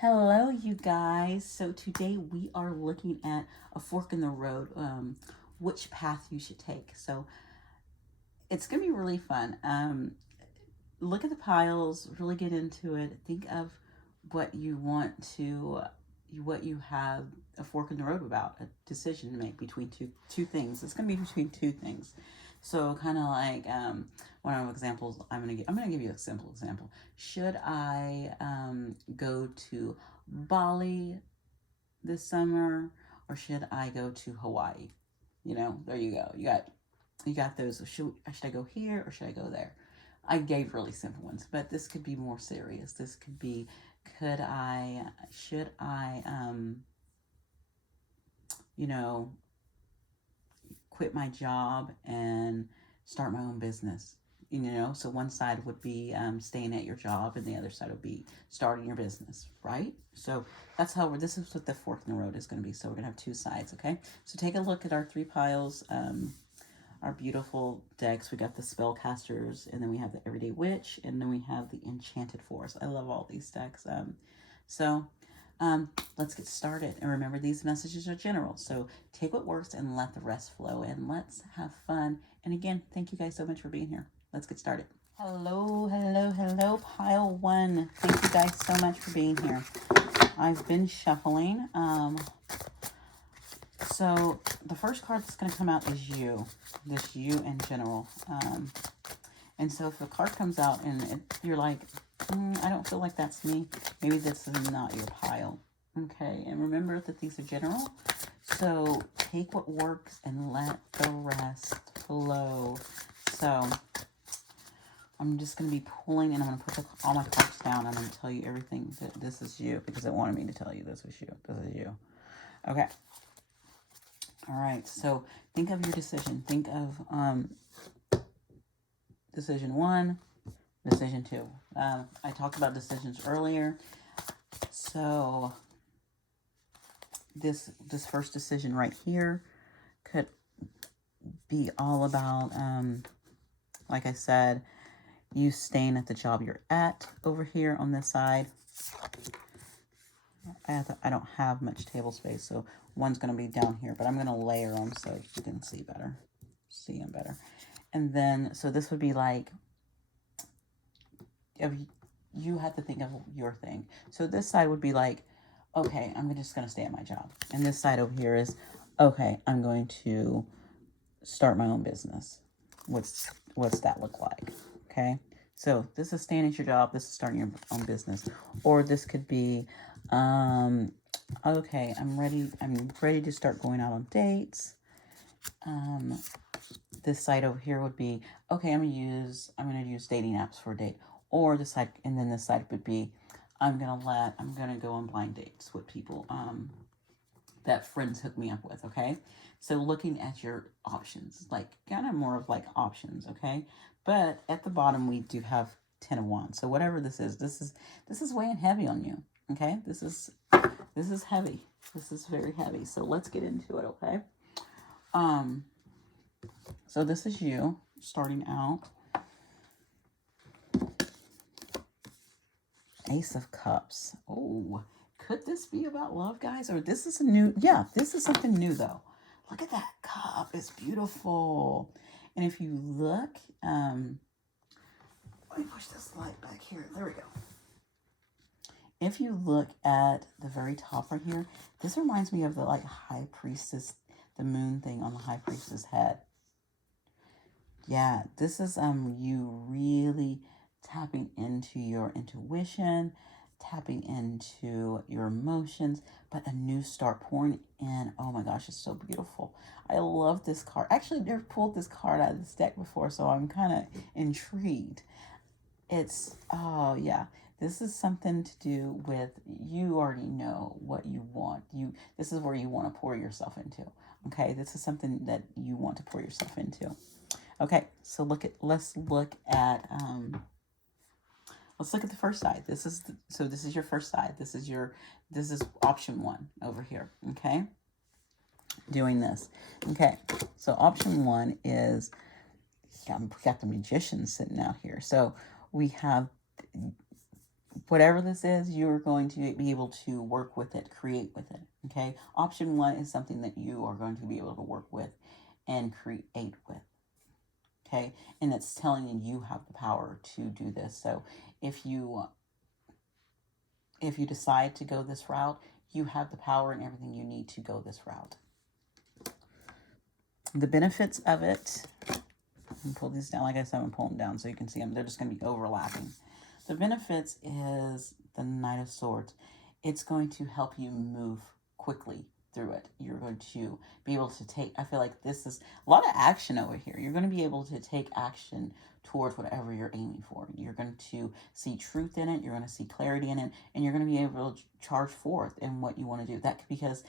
Hello, you guys. So today we are looking at a fork in the road, which path you should take. So it's going to be really fun. Look at the piles, really get into it. Think of what you want to, what you have a fork in the road about, a decision to make between two things. It's going to be between two things. So kind of like one of the examples I'm gonna give you a simple example. Should I go to Bali this summer, or should I go to Hawaii? There you go. You got those. Should I go here or should I go there? I gave really simple ones, but this could be more serious. This could be, should I, you know, quit my job and start my own business? So one side would be staying at your job, and the other side would be starting your business, right? So this is what the fork in the road is going to be. So we're going to have two sides, okay? So take a look at our three piles. Our beautiful decks. We got the Spellcasters, and then we have the Everyday Witch, and then we have the Enchanted Forest. I love all these decks. So let's get started. And remember, these messages are general. So take what works and let the rest flow. And let's have fun. And again, thank you guys so much for being here. Let's get started. Hello, hello, hello, pile one. Thank you guys so much for being here. I've been shuffling. So the first card that's going to come out is you. This you in general. And so if a card comes out and you're like, I don't feel like that's me, maybe this is not your pile. Okay, and remember that these are general. So take what works and let the rest flow. So I'm just going to be pulling, and I'm going to put all my cards down. I'm going to tell you everything that this is you, because it wanted me to tell you this was you. This is you. Okay. All right. So think of your decision. Think of decision one, decision two. I talked about decisions earlier. So this first decision right here could be all about, like I said, you staying at the job you're at over here on this side. I don't have much table space, so one's going to be down here, but I'm going to layer them so you can see them better. And then, so this would be like, if you have to think of your thing. So this side would be like, okay, I'm just going to stay at my job. And this side over here is, okay, I'm going to start my own business. What's that look like? Okay. So this is staying at your job. This is starting your own business. Or this could be, okay, I'm ready to start going out on dates. This side over here would be, okay, I'm gonna use dating apps for a date. Or this side, and then this side would be, I'm gonna go on blind dates with people that friends hook me up with. Okay, so looking at your options, like kind of more of like options. Okay, but at the bottom we do have 10 of Wands. So whatever this is weighing heavy on you. Okay, this is heavy. This is very heavy. So let's get into it. Okay. So this is you starting out. Ace of Cups. Oh, could this be about love, guys? Or this is this is something new, though. Look at that cup. It's beautiful. And if you look, let me push this light back here. There we go. If you look at the very top right here, this reminds me of the High Priestess, the moon thing on the High Priestess head. Yeah, this is you really tapping into your intuition, tapping into your emotions, but a new start pouring in. Oh my gosh, it's so beautiful. I love this card. Actually, I've never pulled this card out of this deck before, so I'm kind of intrigued. Oh yeah, this is something to do with, you already know what you want. This is where you want to pour yourself into. Okay, this is something that you want to pour yourself into. Okay, so let's look at the first side. This is your first side. This is option one over here. Okay, doing this. Okay, so option one is, we got the Magician sitting out here. So we have whatever this is, you're going to be able to work with it, create with it. Okay. Option one is something that you are going to be able to work with and create with. Okay. And it's telling you have the power to do this. So if you decide to go this route, you have the power and everything you need to go this route. The benefits of it, and pull these down. Like I said, I'm going to pull them down so you can see them. They're just going to be overlapping. The benefits is the Knight of Swords. It's going to help you move quickly through it. You're going to be able to take, I feel like this is a lot of action over here. You're going to be able to take action towards whatever you're aiming for. You're going to see truth in it. You're going to see clarity in it. And you're going to be able to charge forth in what you want to do. That could, because,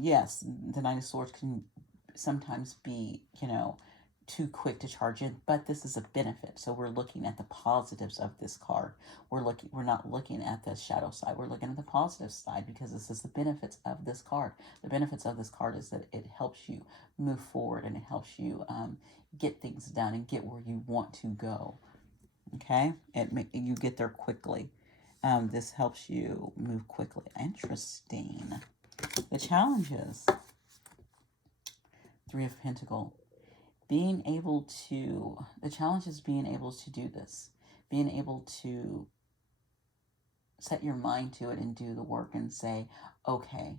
yes, the Knight of Swords can sometimes be, too quick to charge in, but this is a benefit. So we're looking at the positives of this card. We're not looking at the shadow side. We're looking at the positive side, because this is the benefits of this card. The benefits of this card is that it helps you move forward, and it helps you get things done and get where you want to go. Okay, you get there quickly. This helps you move quickly. Interesting. The challenges. Three of Pentacles. The challenge is being able to do this, being able to set your mind to it and do the work and say, okay,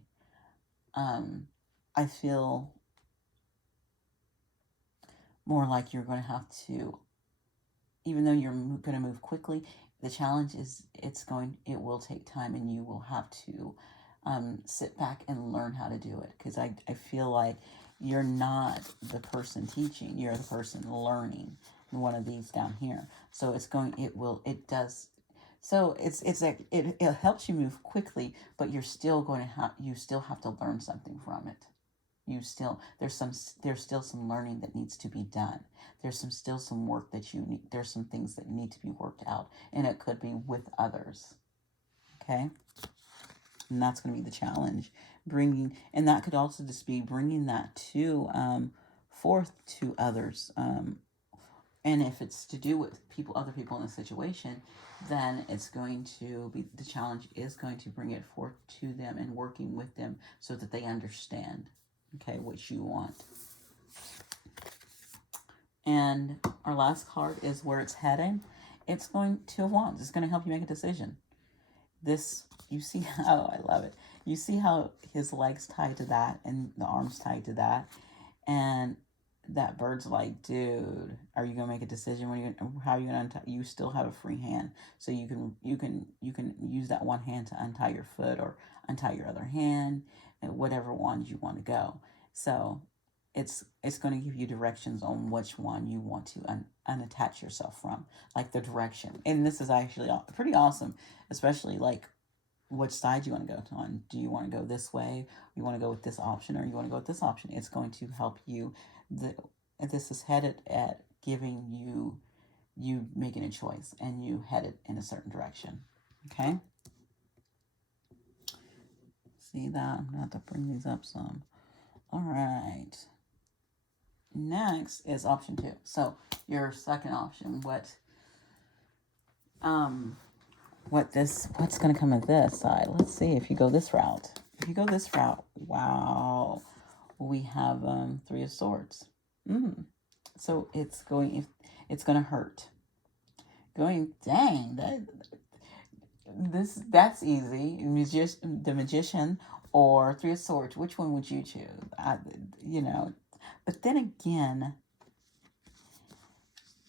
I feel more like you're going to have to, even though you're going to move quickly, the challenge is it will take time, and you will have to sit back and learn how to do it. Because I feel like you're not the person teaching, you're the person learning. One of these down here. So it helps you move quickly, but you still have to learn something from it. There's still some learning that needs to be done. There's still some work that there's some things that need to be worked out, and it could be with others. Okay. And that's going to be the challenge. And that could also just be bringing that to forth to others. And if it's to do with other people in the situation, then the challenge is going to bring it forth to them and working with them so that they understand, okay, what you want. And our last card is where it's heading. It's going to Wands. It's going to help you make a decision. You see how, I love it. You see how his legs tied to that and the arms tied to that. And that bird's like, dude, are you gonna make a decision? How are you gonna untie? You still have a free hand, so you can use that one hand to untie your foot or untie your other hand, and whatever wand you want to go. So it's going to give you directions on which one you want to unattach yourself from, like the direction. And this is actually pretty awesome, especially like which side you want to go on. Do you want to go this way? You want to go with this option, or you want to go with this option? It's going to help you. This is headed at giving you making a choice, and you headed in a certain direction. Okay. See that? I'm gonna have to bring these up some. All right. Next is option 2. So your second option, what's going to come of this side? Let's see if you go this route. If you go this route, wow, we have 3 of Swords. So it's going to hurt. Dang, that's easy. The Magician or 3 of Swords. Which one would you choose? But then again,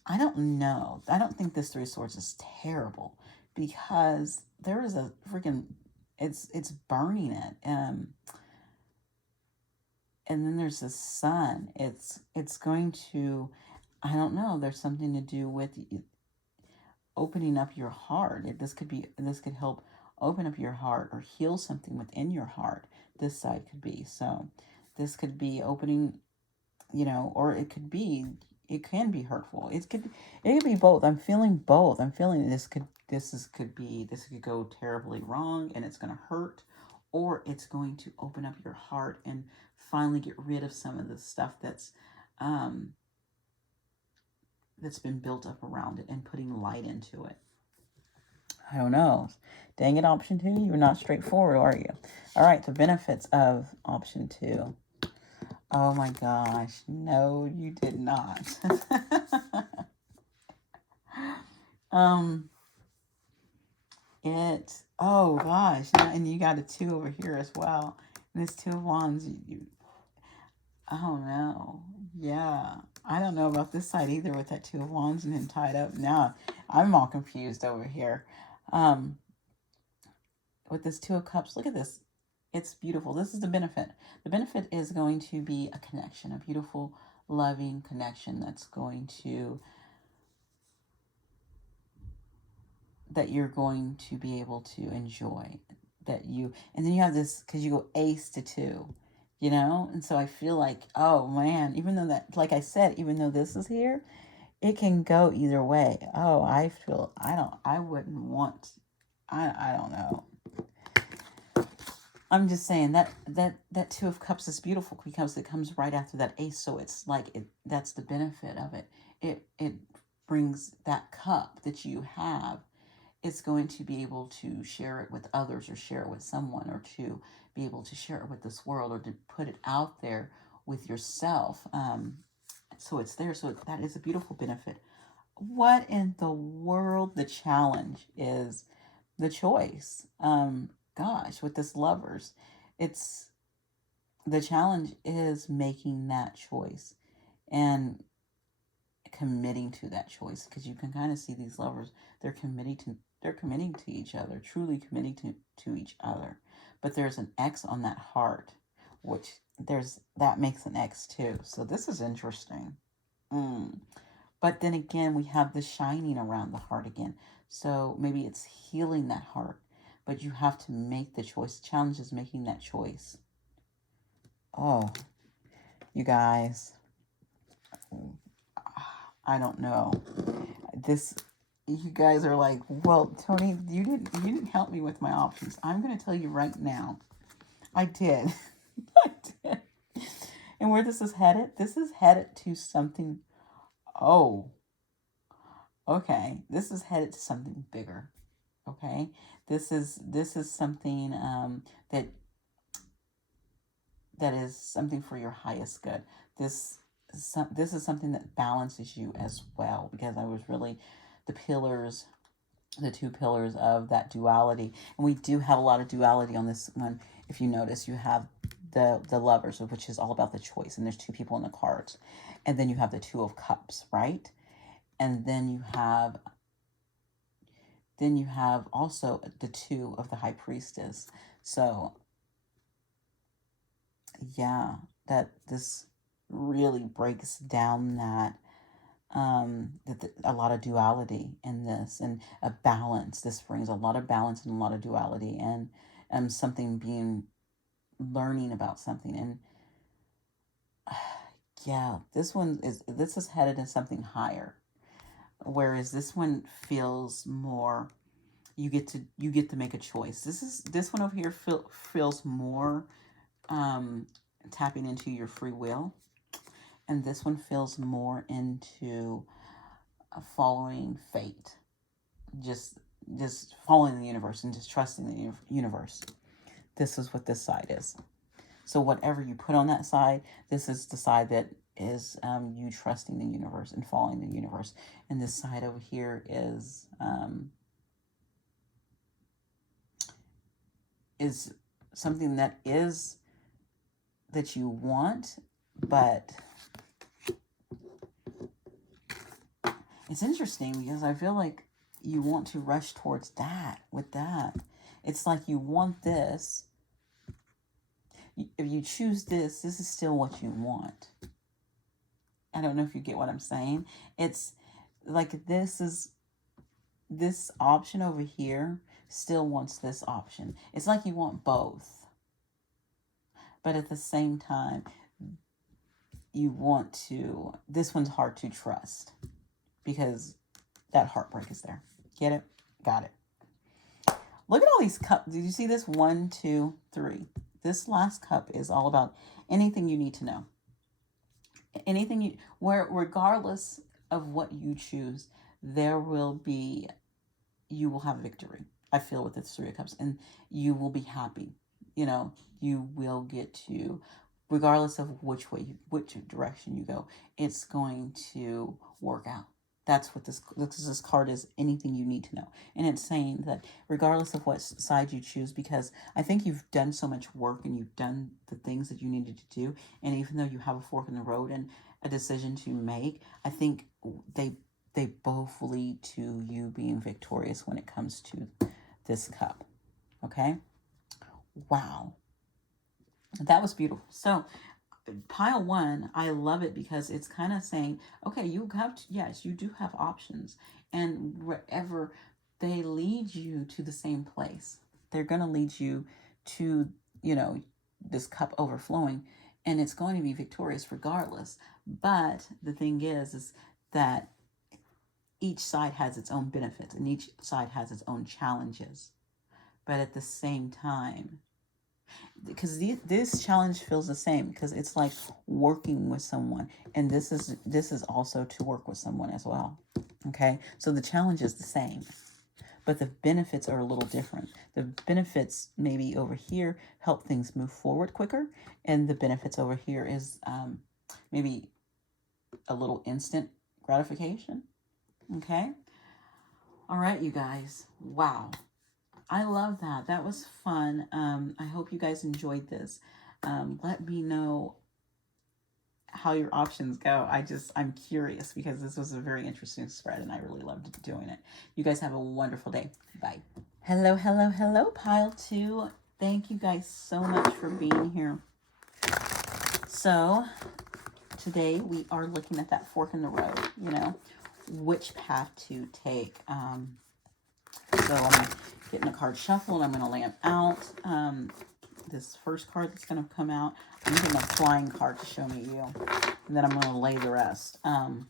I don't know. I don't think this 3 of Swords is terrible, because there is a freaking, it's burning it. And then there's the sun. It's going to, I don't know. There's something to do with opening up your heart. This could help open up your heart or heal something within your heart. This side could be. So this could be opening, or it can be hurtful. It could be both. I'm feeling both. I'm feeling this could go terribly wrong, and it's going to hurt, or it's going to open up your heart and finally get rid of some of the stuff that's been built up around it, and putting light into it. I don't know. Dang it, option two, you're not straightforward, are you? All right, the benefits of option two. Oh my gosh, no, you did not. um, oh gosh, and you got a two over here as well. And this two of wands, oh no, yeah. I don't know about this side either with that two of wands and him tied up. Now I'm all confused over here. Um, with this two of cups, look at this. It's beautiful. This is the benefit. The benefit is going to be a connection, a beautiful, loving connection that's going to, that you're going to be able to enjoy. And then you have this, because you go ace to two, And so I feel like, oh man, even though that, like I said, even though this is here, it can go either way. Oh, I wouldn't want, I don't know. I'm just saying that two of cups is beautiful because it comes right after that ace, so it's like that's the benefit of it. It brings that cup that you have. It's going to be able to share it with others, or share it with someone, or to be able to share it with this world, or to put it out there with yourself. So it's there. So that is a beautiful benefit. What in the world? The challenge is the choice. Gosh, with this lovers, it's the challenge is making that choice and committing to that choice, because you can kind of see these lovers, they're committing to each other, truly committing to each other. But there's an X on that heart, which that makes an X too. So this is interesting. But then again, we have the shining around the heart again. So maybe it's healing that heart, but you have to make the choice. The challenge is making that choice. Oh, you guys, I don't know. You guys are like, well, Tony, you didn't help me with my options. I'm going to tell you right now. I did. I did. And where this is headed? This is headed to something. Oh, okay. This is headed to something bigger. Okay. This is something that is something for your highest good. This is something that balances you as well, because I was really the pillars, the two pillars of that duality. And we do have a lot of duality on this one. If you notice, you have the lovers, which is all about the choice, and there's two people in the cards. And then you have the two of cups, right? And then you have also the two of the high priestess. So yeah, that this really breaks down that a lot of duality in this, and a balance. This brings a lot of balance and a lot of duality, and something being learning about something. And yeah, this is headed in something higher, whereas this one feels more, you get to make a choice. This one over here feels more tapping into your free will, and this one feels more into following fate, just following the universe and just trusting the universe. This is what this side is. So whatever you put on that side, this is the side that is you trusting the universe and following the universe. And this side over here is something that you want, but it's interesting because I feel like you want to rush towards that with that. It's like you want this. If you choose this is still what you want. I don't know if you get what I'm saying. It's like this option over here still wants this option. It's like you want both. But at the same time, you want to, this one's hard to trust because that heartbreak is there. Get it? Got it. Look at all these cups. Did you see this? 1, 2, 3. This last cup is all about anything you need to know. Regardless of what you choose, there will be you will have victory. I feel with the Three of Cups, and you will be happy. You know, you will get to, regardless of which direction you go, it's going to work out. That's what this card is. Anything you need to know, and it's saying that regardless of what side you choose, because I think you've done so much work and you've done the things that you needed to do, and even though you have a fork in the road and a decision to make, I think they both lead to you being victorious when it comes to this cup. Okay? Wow. That was beautiful. So, pile one, I love it because it's kind of saying, okay, you have to, yes, you do have options. And wherever they lead you to the same place, they're going to lead you to, you know, this cup overflowing, and it's going to be victorious regardless. But the thing is that each side has its own benefits and each side has its own challenges. But at the same time, because this challenge feels the same, because it's like working with someone, and this is also to work with someone as well. Okay, so the challenge is the same, but the benefits are a little different. The benefits maybe over here help things move forward quicker, and the benefits over here is maybe a little instant gratification. Okay, all right, you guys. Wow, I love that. That was fun. I hope you guys enjoyed this. Let me know how your options go. I'm curious because this was a very interesting spread and I really loved doing it. You guys have a wonderful day. Bye. Hello, hello, hello, pile two. Thank you guys so much for being here. So today we are looking at that fork in the road, you know, which path to take. So I'm getting a card shuffle and I'm going to lay them out. This first card that's going to come out, I'm getting a flying card to show me you. And then I'm going to lay the rest. And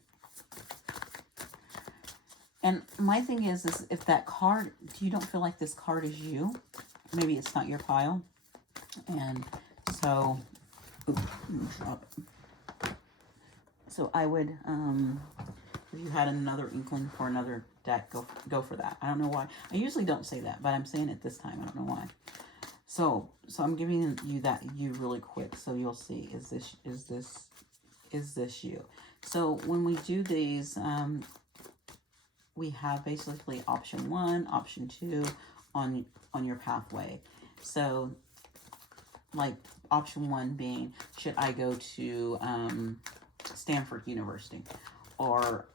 my thing is if that card, you don't feel like this card is you, maybe it's not your pile. And so, so I would, if you had another inkling for another deck, go for that. I don't know why. I usually don't say that, but I'm saying it this time. I don't know why. So I'm giving you that you really quick, so you'll see is this you. So when we do these, we have basically option 1, option 2 on your pathway. So like option 1 being, should I go to Stanford University, or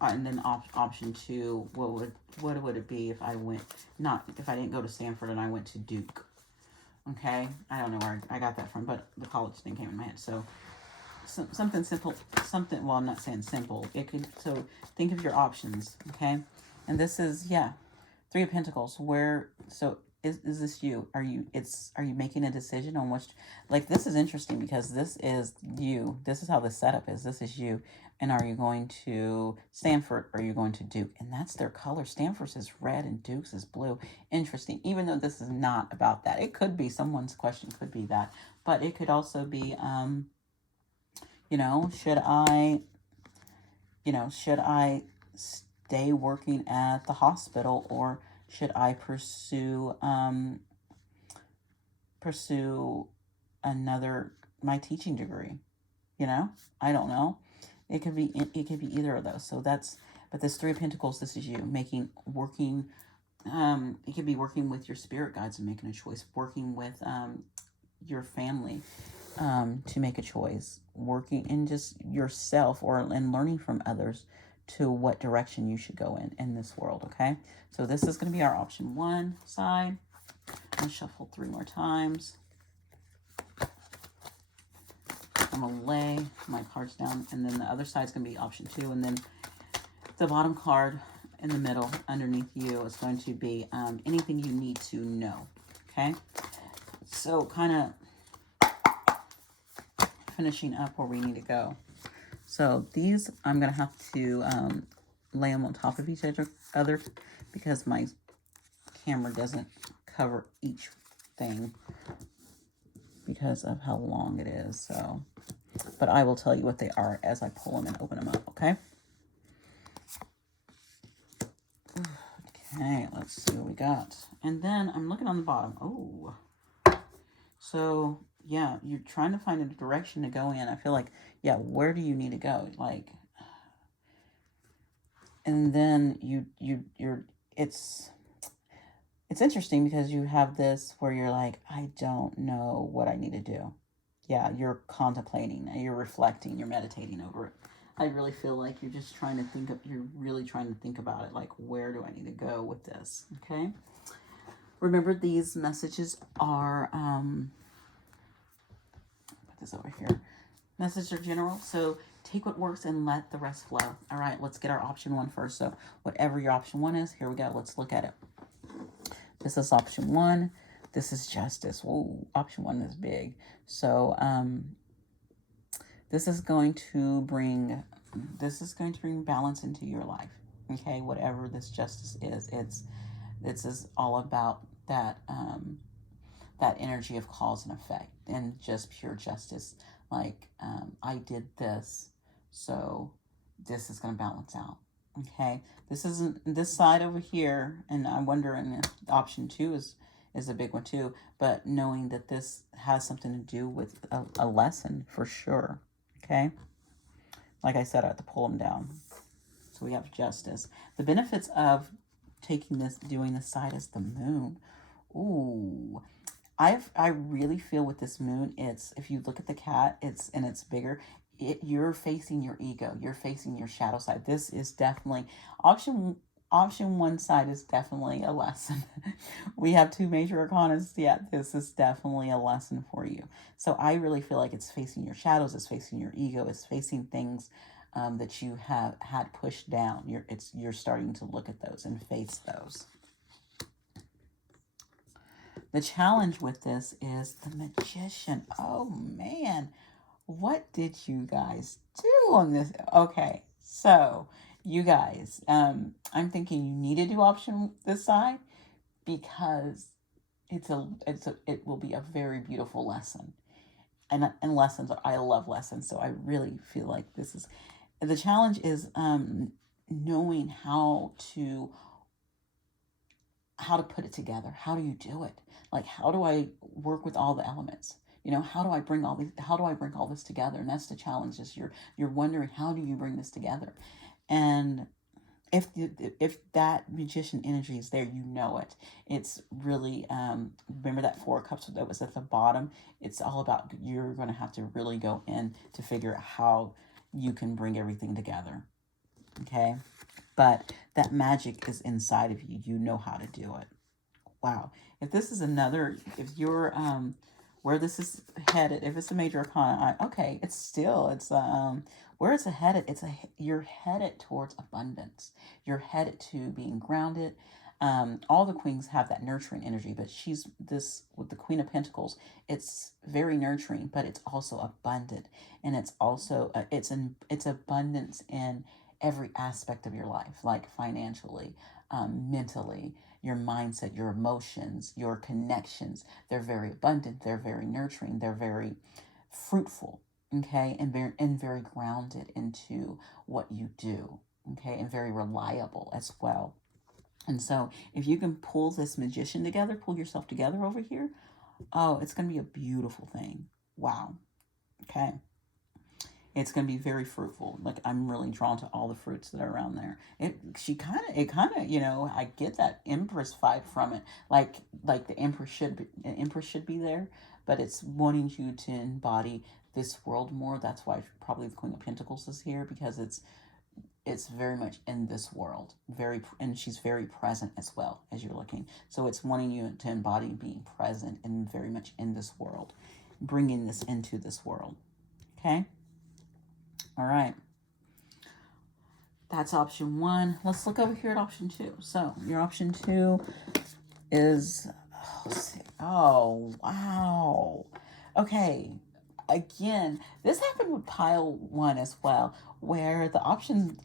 and then option 2, what would it be if I didn't go to Stanford and I went to Duke? Okay, I don't know where I got that from, but the college thing came in my head. So something simple, well, I'm not saying simple. So think of your options, okay? And this is, yeah, 3 of Pentacles. So is this you? Are you making a decision on which, like, this is interesting because this is you. This is how the setup is. This is you. And are you going to Stanford or are you going to Duke? And that's their color. Stanford's is red and Duke's is blue. Interesting. Even though this is not about that. It could be, someone's question could be that. But it could also be, you know, should I stay working at the hospital, or should I pursue my teaching degree? You know, I don't know. It could be either of those. So but this 3 of Pentacles, this is you working. It could be working with your spirit guides and making a choice, working with your family to make a choice, working in just yourself and learning from others to what direction you should go in this world, okay? So this is going to be our option 1 side. I'll shuffle 3 more times. I'm going to lay my cards down, and then the other side is going to be option 2, and then the bottom card in the middle underneath you is going to be anything you need to know, okay? So kind of finishing up where we need to go. So these, I'm going to have to lay them on top of each other because my camera doesn't cover each thing because of how long it is. So, but I will tell you what they are as I pull them and open them up, okay? Okay, let's see what we got. And then I'm looking on the bottom. Oh, so yeah, you're trying to find a direction to go in. I feel like, yeah, where do you need to go? Like, and then you're it's interesting because you have this where you're like, I don't know what I need to do. Yeah, you're contemplating, you're reflecting, you're meditating over it. I really feel like you're just trying to think of, you're really trying to think about it, like, where do I need to go with this? Okay. Remember, these messages are, put this over here. Messages are general, so take what works and let the rest flow. All right, let's get our option one first. So whatever your option one is, here we go. Let's look at it. This is option one. This is justice. Whoa, option one is big. So this is going to bring balance into your life. Okay, whatever this justice is, this is all about that that energy of cause and effect and just pure justice. Like, I did this, so this is going to balance out. Okay, this isn't this side over here, and I'm wondering if option two is a big one too. But knowing that this has something to do with a lesson for sure. Okay, like I said, I have to pull them down. So we have justice. The benefits of doing this side is the moon. Ooh, I really feel with this moon, it's, if you look at the cat, it's bigger. You're facing your ego. You're facing your shadow side. This is definitely option one side is definitely a lesson. We have two major arcana. Yeah, this is definitely a lesson for you. So I really feel like it's facing your shadows. It's facing your ego. It's facing things that you have had pushed down. You're starting to look at those and face those. The challenge with this is the Magician. Oh man, what did you guys do on this? Okay, so you guys, I'm thinking you need to do option this side because it will be a very beautiful lesson. And lessons, I love lessons, so I really feel like this is, the challenge is knowing how to put it together. How do you do it? Like, how do I work with all the elements? How do I bring all this together? And that's the challenge, is you're wondering, how do you bring this together? And if that magician energy is there, it. It's really, remember that 4 of Cups that was at the bottom? It's all about, you're going to have to really go in to figure out how you can bring everything together. Okay? But that magic is inside of you. You know how to do it. Wow. If this is if you're, where this is headed, if it's a major arcana, where it's headed, you're headed towards abundance. You're headed to being grounded. All the queens have that nurturing energy, but with the Queen of Pentacles, it's very nurturing, but it's also abundant. And it's also, it's abundance in every aspect of your life, like financially, mentally, your mindset, your emotions, your connections. They're very abundant. They're very nurturing. They're very fruitful. Okay, and very grounded into what you do. Okay, and very reliable as well. And so, if you can pull this magician together, pull yourself together over here, oh, it's going to be a beautiful thing. Wow. Okay. It's going to be very fruitful. Like, I'm really drawn to all the fruits that are around there. It kind of, I get that Empress vibe from it. Like the Empress should be there, but it's wanting you to embody this world more. That's why probably the Queen of Pentacles is here, because it's very much in this world, and she's very present as well as you're looking. So it's wanting you to embody being present and very much in this world, bringing this into this world. Okay. All right. That's option one. Let's look over here at option two. So your option two is, oh, wow. Okay. Again, this happened with pile one as well, where the option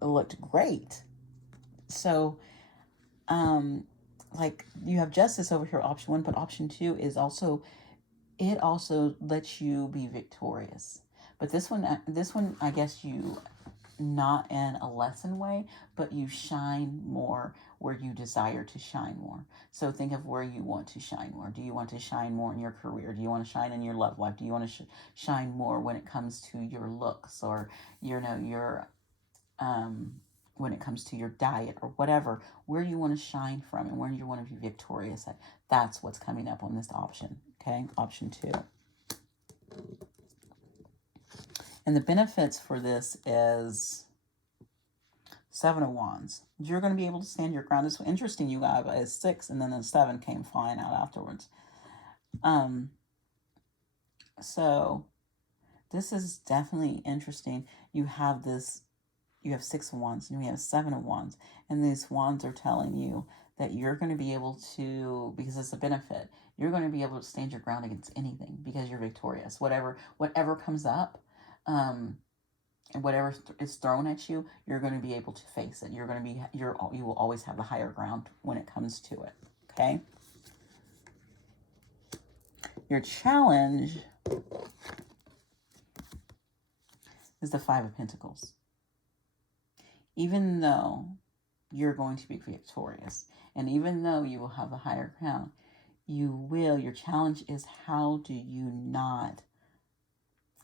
looked great. So, like, you have justice over here, option one, but option two is also, it also lets you be victorious. But this one, I guess not in a lesson way, but you shine more where you desire to shine more. So think of where you want to shine more. Do you want to shine more in your career? Do you want to shine in your love life? Do you want to shine more when it comes to your looks, or your when it comes to your diet, or whatever, where you want to shine from and where you want to be victorious at? That's what's coming up on this option. Okay, option 2. And the benefits for this is 7 of Wands. You're going to be able to stand your ground. It's interesting, you got a 6 and then a 7 came flying out afterwards. So this is definitely interesting. You have 6 of Wands and we have 7 of Wands. And these Wands are telling you that you're going to be able to, because it's a benefit, you're going to be able to stand your ground against anything because you're victorious. Whatever comes up, and whatever is thrown at you, you're going to be able to face it. You will always have the higher ground when it comes to it. Okay. Your challenge is the 5 of Pentacles. Even though you're going to be victorious, and even though you will have the higher ground, your challenge is, how do you not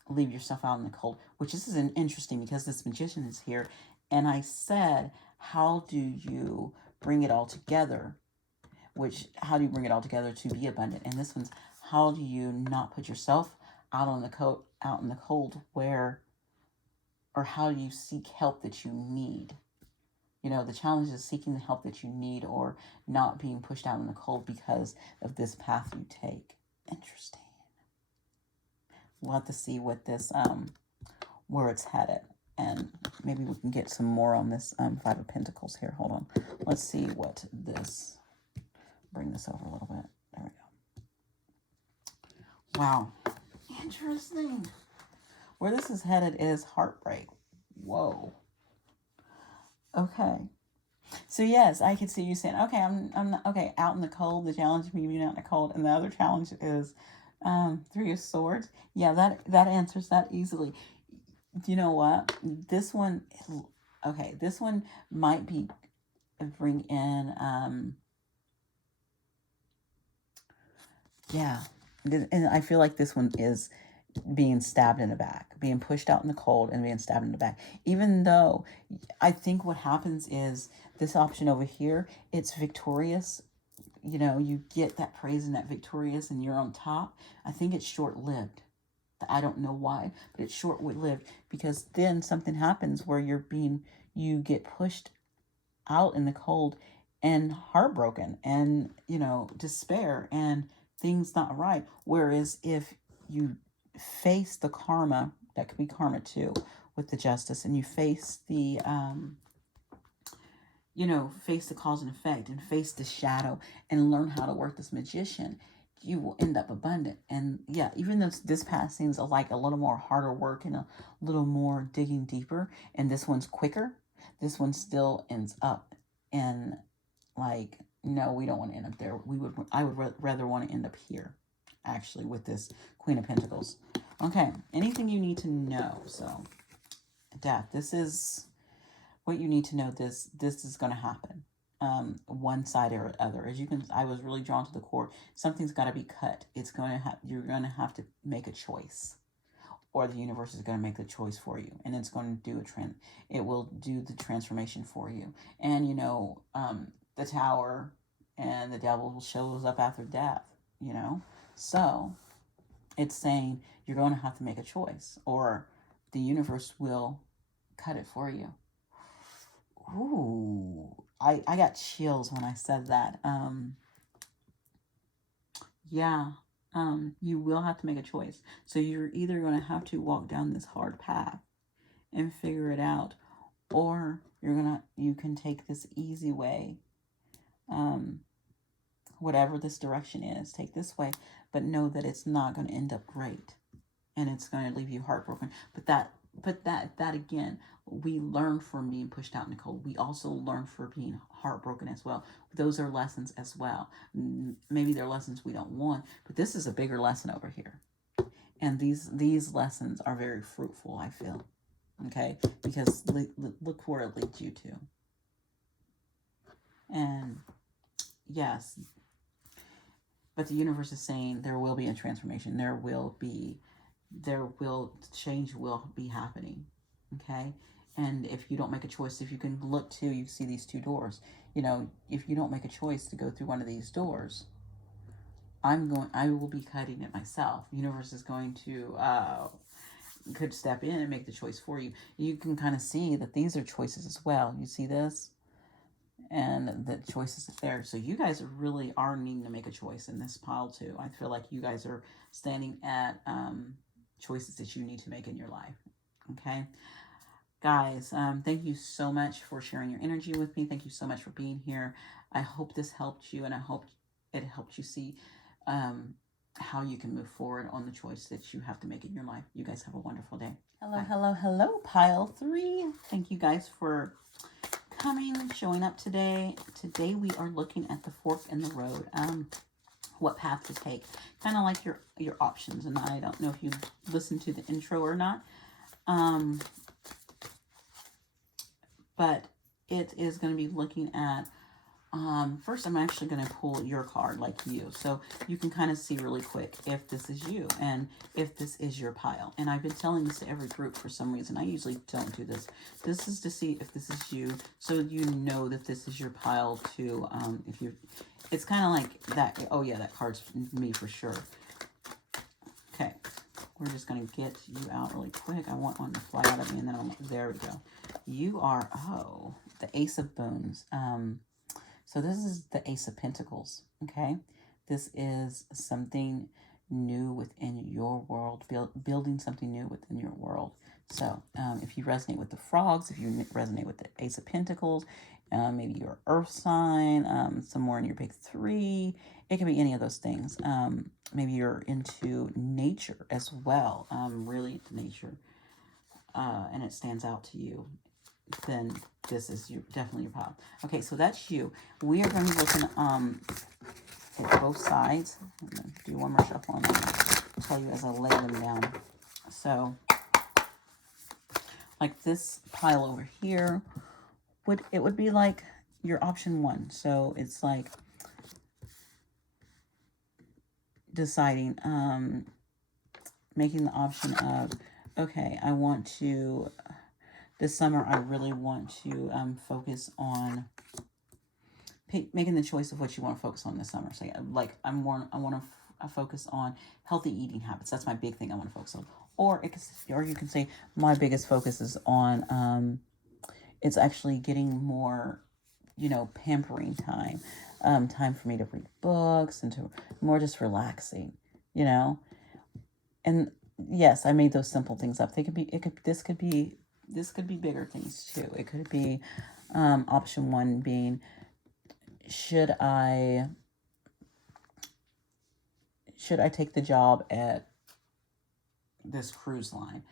leave yourself out in the cold? Which this is interesting because this Magician is here, and I said, how do you bring it all together? How do you bring it all together to be abundant? And this one's, how do you not put yourself out in the cold, or how do you seek help that you need? The challenge is seeking the help that you need, or not being pushed out in the cold because of this path you take. Interesting. We'll have to see what this, where it's headed. And maybe we can get some more on this 5 of Pentacles here. Hold on. Let's see what this, bring this over a little bit. There we go. Wow. Interesting. Where this is headed is heartbreak. Whoa. Okay. So yes, I could see you saying, okay, I'm not, okay, out in the cold. The challenge is me being out in the cold, and the other challenge is 3 of Swords. Yeah, that answers that easily. You know what? This one, okay, this one might be bring in yeah, and I feel like this one is being stabbed in the back, being pushed out in the cold and being stabbed in the back. Even though I think what happens is this option over here, it's victorious. You get that praise and that victorious and you're on top. I think it's short-lived. I don't know why, but it's short-lived, because then something happens where you get pushed out in the cold and heartbroken and, despair and things not right. Whereas if you face the karma, that could be karma too, with the Justice, and you face the, face the cause and effect and face the shadow and learn how to work this Magician, you will end up abundant. And yeah, even though this path seems like a little more harder work and a little more digging deeper, and this one's quicker, this one still ends up in, like, no, we don't want to end up there. I would rather want to end up here, actually, with this Queen of Pentacles. Okay, anything you need to know. So, Death, this is what you need to know. This is going to happen. One side or other. As you can, I was really drawn to the core. Something's got to be cut. You're going to have to make a choice, or the universe is going to make the choice for you, and it's going to do it will do the transformation for you. And the Tower and the Devil shows up after death. So it's saying you're going to have to make a choice, or the universe will cut it for you. Ooh, I got chills when I said that. Yeah, you will have to make a choice. So you're either going to have to walk down this hard path and figure it out, or you can take this easy way. Whatever this direction is, take this way, but know that it's not going to end up great, and it's going to leave you heartbroken. But that again, we learn from being pushed out in the cold. We also learn from being heartbroken as well. Those are lessons as well. Maybe they're lessons we don't want, but this is a bigger lesson over here. And these lessons are very fruitful, I feel. okay? Because look where it leads you to. And yes, but the universe is saying there will be a transformation. Change will be happening, okay? And if you don't make a choice, if you can look to, you see these two doors. If you don't make a choice to go through one of these doors, I will be cutting it myself. The universe is going to could step in and make the choice for you. You can kind of see that these are choices as well. You see this? And the choices are there. So you guys really are needing to make a choice in this pile too. I feel like you guys are standing at choices that you need to make in your life. Okay? Guys, thank you so much for sharing your energy with me. Thank you so much for being here. I hope this helped you, and I hope it helped you see how you can move forward on the choice that you have to make in your life. You guys have a wonderful day. Hello, bye. Hello, hello, pile 3. Thank you guys for coming, showing up today. Today we are looking at the fork in the road. What path to take. Kind of like your options. And I don't know if you listened to the intro or not. But it is going to be looking at, first I'm actually going to pull your card like you. So you can kind of see really quick if this is you and if this is your pile. And I've been telling this to every group for some reason. I usually don't do this. This is to see if this is you. So you know that this is your pile too. It's kind of like that. Oh yeah, that card's me for sure. Okay. We're just going to get you out really quick. I want one to fly out at me and then there we go. You are, the Ace of Boons. So this is the Ace of Pentacles, okay? This is something new within your world, building something new within your world. So if you resonate with the frogs, if you resonate with the Ace of Pentacles, maybe your earth sign, somewhere in your big 3, it can be any of those things. Maybe you're into nature as well, really into nature, and it stands out to you, then this is definitely your pile. Okay, so that's you. We are going to be looking at both sides. I'm going to do one more shuffle and I'll tell you as I lay them down. So, like this pile over here, it would be like your option 1. So it's like deciding, making the option of, okay, I want to, this summer I really want to focus on making the choice of what you want to focus on this summer. So like I want to focus on healthy eating habits. That's my big thing I want to focus on. Or you can say my biggest focus is on it's actually getting more, pampering time, time for me to read books and to more just relaxing, And yes, I made those simple things up. This could be bigger things too. It could be option 1 being, should I take the job at this cruise line?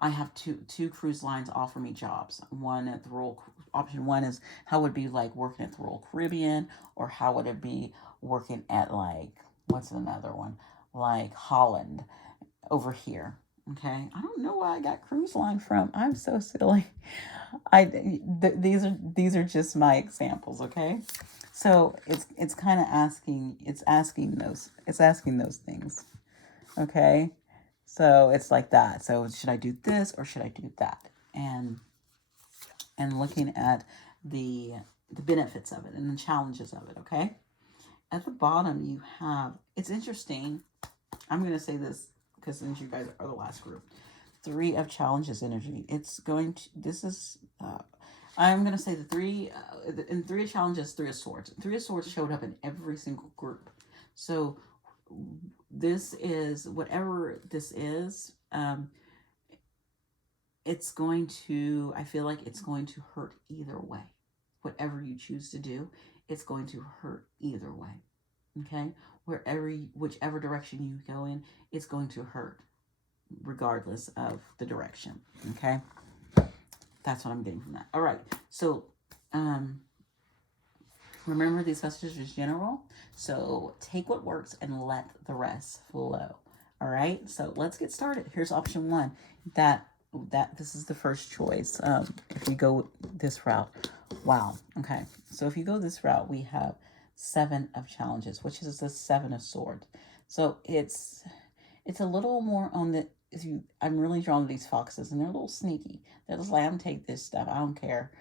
I have two cruise lines offer me jobs. One at the option 1 is how would it be like working at the Royal Caribbean, or how would it be working at like, what's another one? Like Holland over here. Okay, I don't know where I got cruise line from. I'm so silly. These are just my examples. Okay, so it's kind of asking those things. Okay, so it's like that. So should I do this or should I do that? And looking at the benefits of it and the challenges of it. Okay, at the bottom you have. It's interesting. I'm going to say this because since you guys are the last group. 3 of challenges energy. I'm going to say the 3, in 3 of challenges, 3 of swords. 3 of swords showed up in every single group. So this is, whatever this is, it's going to, I feel like it's going to hurt either way. Whatever you choose to do, it's going to hurt either way. Okay? Whichever direction you go in, it's going to hurt regardless of the direction. Okay? That's what I'm getting from that. All right. So, remember these messages are general. So take what works and let the rest flow. All right. So let's get started. Here's option 1. That that this is the first choice. If you go this route, wow. Okay, so if you go this route, we have 7 of challenges, which is the 7 of swords. So it's a little more on the. If you, I'm really drawn to these foxes, and they're a little sneaky. They're just like, I'm gonna take this stuff. I don't care.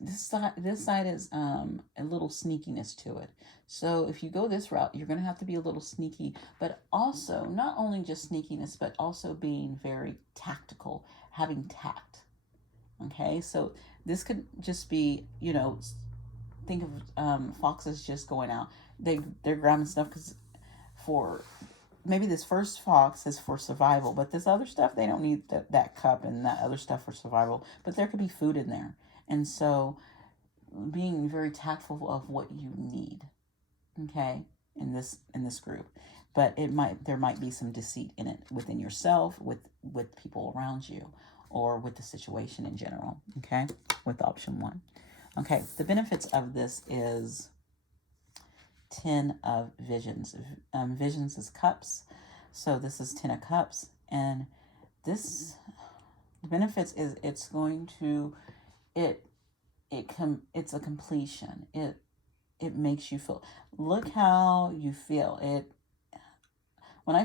This side is a little sneakiness to it. So if you go this route, you're gonna have to be a little sneaky, but also not only just sneakiness, but also being very tactical, having tact. Okay, so this could just be, think of foxes just going out. They're grabbing stuff because for maybe this first fox is for survival, but this other stuff, they don't need that cup and that other stuff for survival, but there could be food in there. And so being very tactful of what you need, okay, in this group. But there might be some deceit in it within yourself, with people around you, or with the situation in general, okay, with option 1. Okay, the benefits of this is 10 of visions. Visions is cups, so this is 10 of cups, and the benefits is it's a completion. It makes you feel. Look how you feel. When I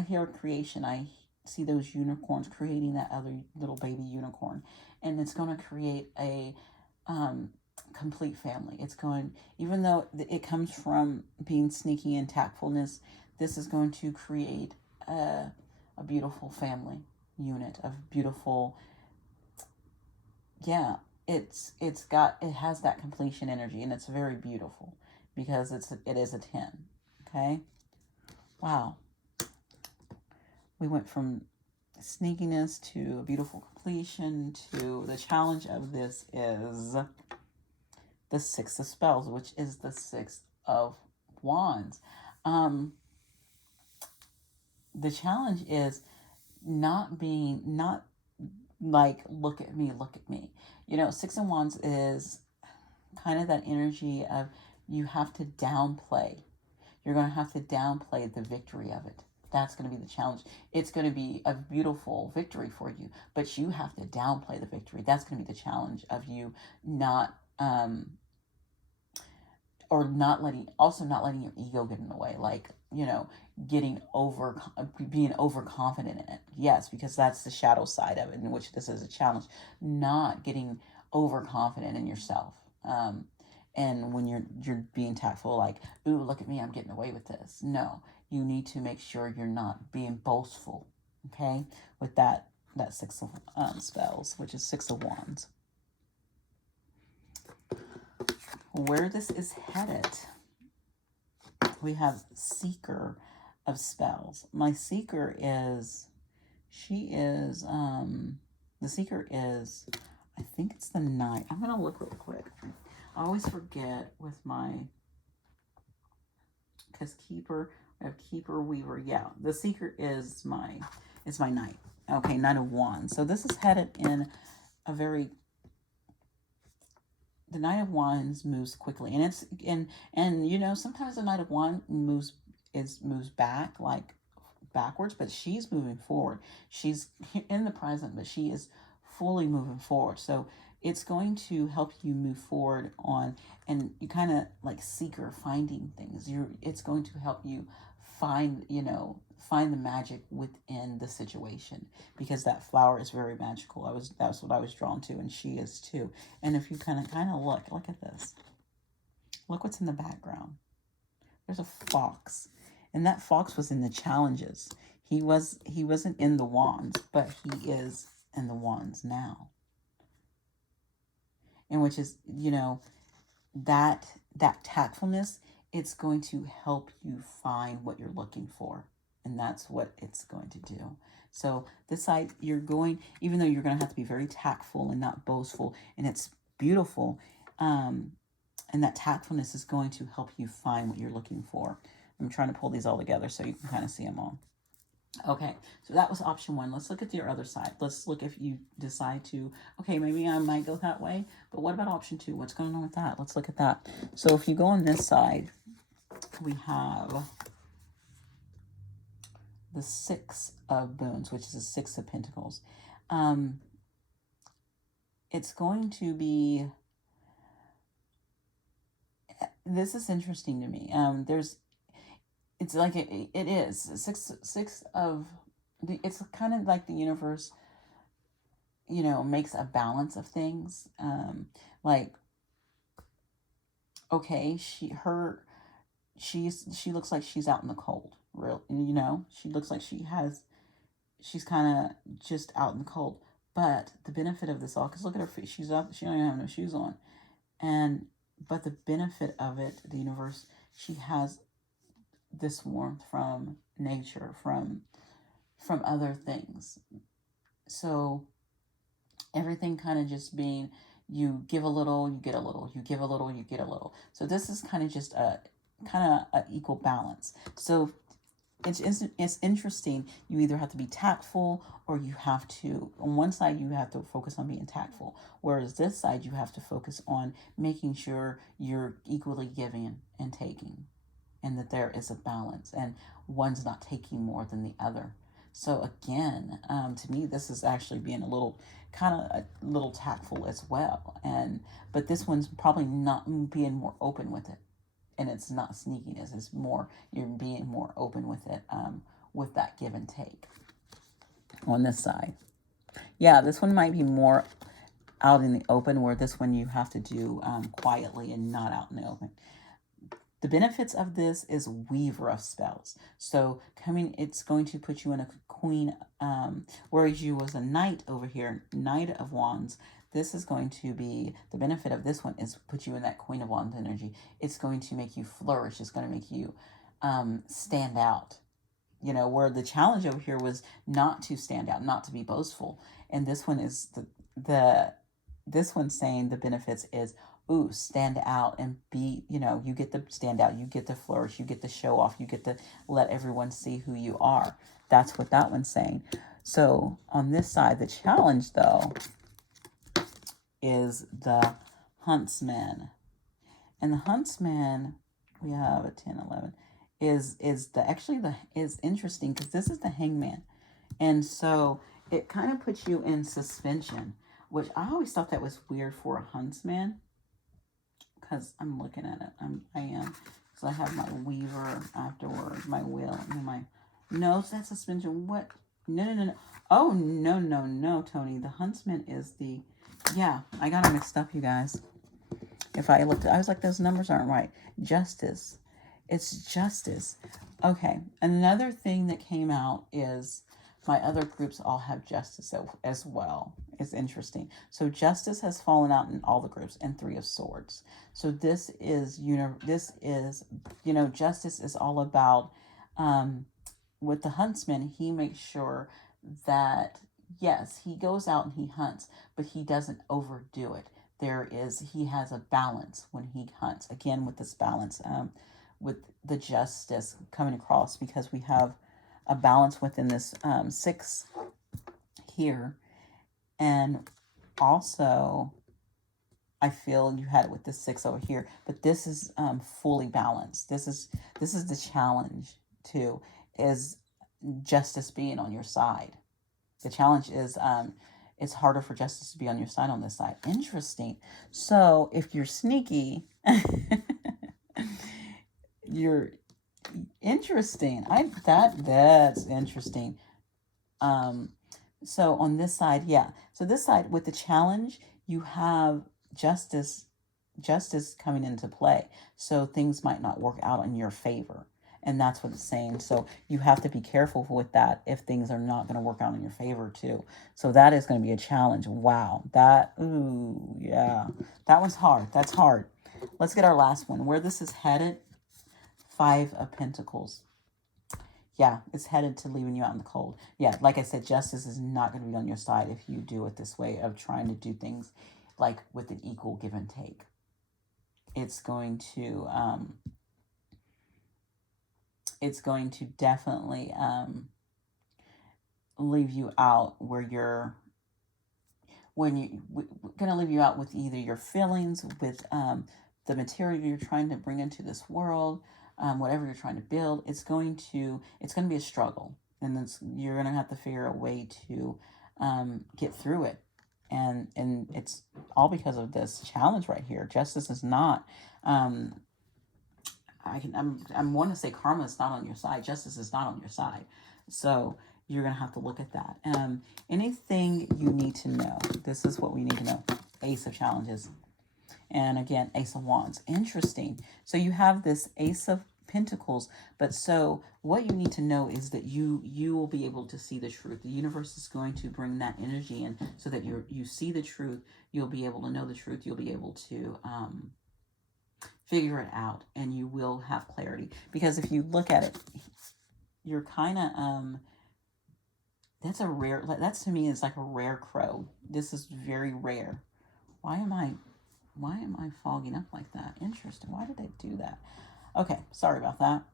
hear creation, I see those unicorns creating that other little baby unicorn, and it's going to create a complete family. It's going, even though it comes from being sneaky and tactfulness, this is going to create a beautiful family unit of beautiful. Yeah, it has that completion energy, and it's very beautiful because it is a 10. Okay, wow, we went from sneakiness to a beautiful completion to the challenge of this is the 6 of spells, which is the 6 of wands. The challenge is not like, look at me. 6 of wands is kind of that energy of you have to downplay. You're going to have to downplay the victory of it. That's going to be the challenge. It's going to be a beautiful victory for you, but you have to downplay the victory. That's going to be the challenge of you not letting your ego get in the way, like, being overconfident in it. Yes, because that's the shadow side of it, in which this is a challenge. Not getting overconfident in yourself. And when you're being tactful, like, ooh, look at me, I'm getting away with this. No, you need to make sure you're not being boastful. Okay, with that 6 of spells, which is 6 of wands. Where this is headed, we have Seeker of Spells. My Seeker is, the Seeker is, I think it's the Knight. I'm going to look real quick. I always forget with because Keeper, I have Keeper, Weaver. Yeah, the Seeker is my Knight. Okay, Knight of Wands. So this is headed in a very, the Knight of Wands moves quickly, and sometimes the Knight of Wands moves back, like backwards, but she's moving forward. She's in the present, but she is fully moving forward. So it's going to help you move forward on, and you kind of like Seeker, finding things. It's going to help you find the magic within the situation, because that flower is very magical. That's what I was drawn to, and she is too. And if you kind of look at this, look what's in the background. There's a fox, and that fox was in the challenges. He wasn't in the wands, but he is in the wands now. And which is, that tactfulness, it's going to help you find what you're looking for. And that's what it's going to do. So this side, even though you're going to have to be very tactful and not boastful, and it's beautiful, and that tactfulness is going to help you find what you're looking for. I'm trying to pull these all together so you can kind of see them all. Okay, so that was option 1. Let's look at your other side. Let's look if you decide to, okay, maybe I might go that way, but what about option 2? What's going on with that? Let's look at that. So if you go on this side, we have the Six of Boons, which is the Six of Pentacles. Um, it's going to be, this is interesting to me. It's like it is six of the, it's kind of like the universe, makes a balance of things. Like, okay, she looks like she's out in the cold, real, she looks like she's kind of just out in the cold. But the benefit of this all, because look at her feet, she's up, she don't even have no shoes on. And, but the benefit of it, the universe, she has this warmth from nature, from other things. So everything kind of just being, you give a little, you get a little, you give a little, you get a little. So this is kind of just a equal balance. So it's interesting. You either have to be tactful, or you have to, on one side you have to focus on being tactful, whereas this side you have to focus on making sure you're equally giving and taking, and that there is a balance, and one's not taking more than the other. So again, to me, this is actually being a little tactful as well. And but this one's probably not being more open with it, and it's not sneakiness. It's more, you're being more open with it, with that give and take. On this side, yeah, this one might be more out in the open, where this one you have to do quietly and not out in the open. The benefits of this is weaver of spells. So it's going to put you in a queen, whereas you was a knight over here, knight of wands. This is going to be, the benefit of this one is put you in that queen of wands energy. It's going to make you flourish. It's going to make you stand out. Where the challenge over here was not to stand out, not to be boastful. And this one is this one's saying the benefits is, ooh, stand out and be, you get to stand out, you get to flourish, you get to show off, you get to let everyone see who you are. That's what that one's saying. So on this side, the challenge though is the huntsman. And the huntsman, we have a 10, 11, is interesting, because this is the hangman. And so it kind of puts you in suspension, which I always thought that was weird for a huntsman, because I'm looking at it. I am. Because I have my weaver afterward, my wheel, and my... No, that's suspension. What? No. Oh, no, Tony. The huntsman is the... Yeah, I got it mixed up, you guys. If I looked, I was like, those numbers aren't right. Justice. It's justice. Okay, another thing that came out is my other groups all have justice as well. It's interesting. So justice has fallen out in all the groups, and Three of Swords. So this is, justice is all about, with the huntsman, he makes sure that, yes, he goes out and he hunts, but he doesn't overdo it. He has a balance when he hunts. Again, with this balance, with the justice coming across, because we have a balance within this 6 here. And also, I feel you had it with the 6 over here, but this is fully balanced. This is the challenge too, is justice being on your side. The challenge is it's harder for justice to be on your side on this side. Interesting. So if you're sneaky, you're interesting. That's interesting. So on this side, yeah. So this side with the challenge, you have justice coming into play. So things might not work out in your favor. And that's what it's saying. So you have to be careful with that if things are not going to work out in your favor too. So that is going to be a challenge. Wow. Ooh, yeah. That one's hard. That's hard. Let's get our last one. Where this is headed, 5 of Pentacles. Yeah, it's headed to leaving you out in the cold. Yeah, like I said, justice is not going to be on your side if you do it this way of trying to do things like with an equal give and take. It's going to definitely leave you out where you're, going to leave you out with either your feelings, with the material you're trying to bring into this world, whatever you're trying to build. It's going to be a struggle. and then you're going to have to figure a way to get through it. And it's all because of this challenge right here. Justice is not. I'm want to say karma is not on your side. Justice is not on your side. So you're gonna have to look at that. Anything you need to know. This is what we need to know. Ace of Challenges. And again, Ace of Wands. Interesting. So you have this Ace of Pentacles, but so what you need to know is that you will be able to see the truth. The universe is going to bring that energy in so that you see the truth. You'll be able to know the truth. You'll be able to figure it out, and you will have clarity. Because if you look at it, you're kind of that's a rare. That's to me is like a rare crow. This is very rare. Why am I fogging up like that? Interesting. Why did they do that? Okay, sorry about that.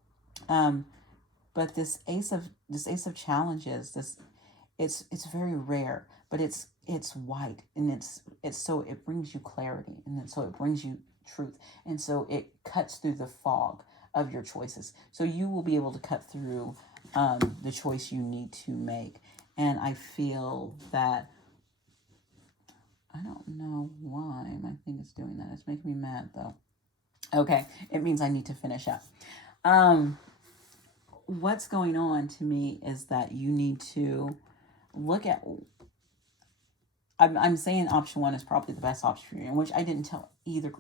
But this Ace of Challenges, it's very rare, but it's white, and it's so it brings you clarity, and so it brings you truth, and so it cuts through the fog of your choices. So you will be able to cut through the choice you need to make. And I feel that I don't know why my thing is doing that. It's making me mad though. Okay, it means I need to finish up. What's going on to me is that you need to look at. I'm saying option one is probably the best option for you, in which I didn't tell either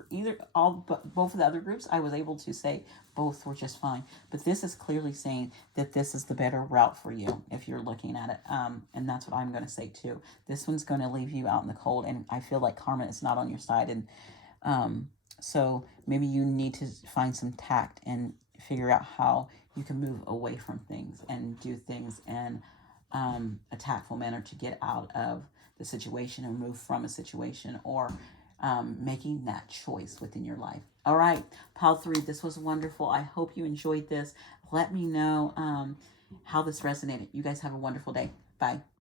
but both of the other groups. I was able to say both were just fine, but this is clearly saying that this is the better route for you if you're looking at it. And that's what I'm going to say too. This one's going to leave you out in the cold, and I feel like karma is not on your side, and so maybe you need to find some tact and figure out how you can move away from things and do things in a tactful manner to get out of the situation or move from a situation, or making that choice within your life. All right, pile 3, this was wonderful. I hope you enjoyed this. Let me know how this resonated. You guys have a wonderful day. Bye.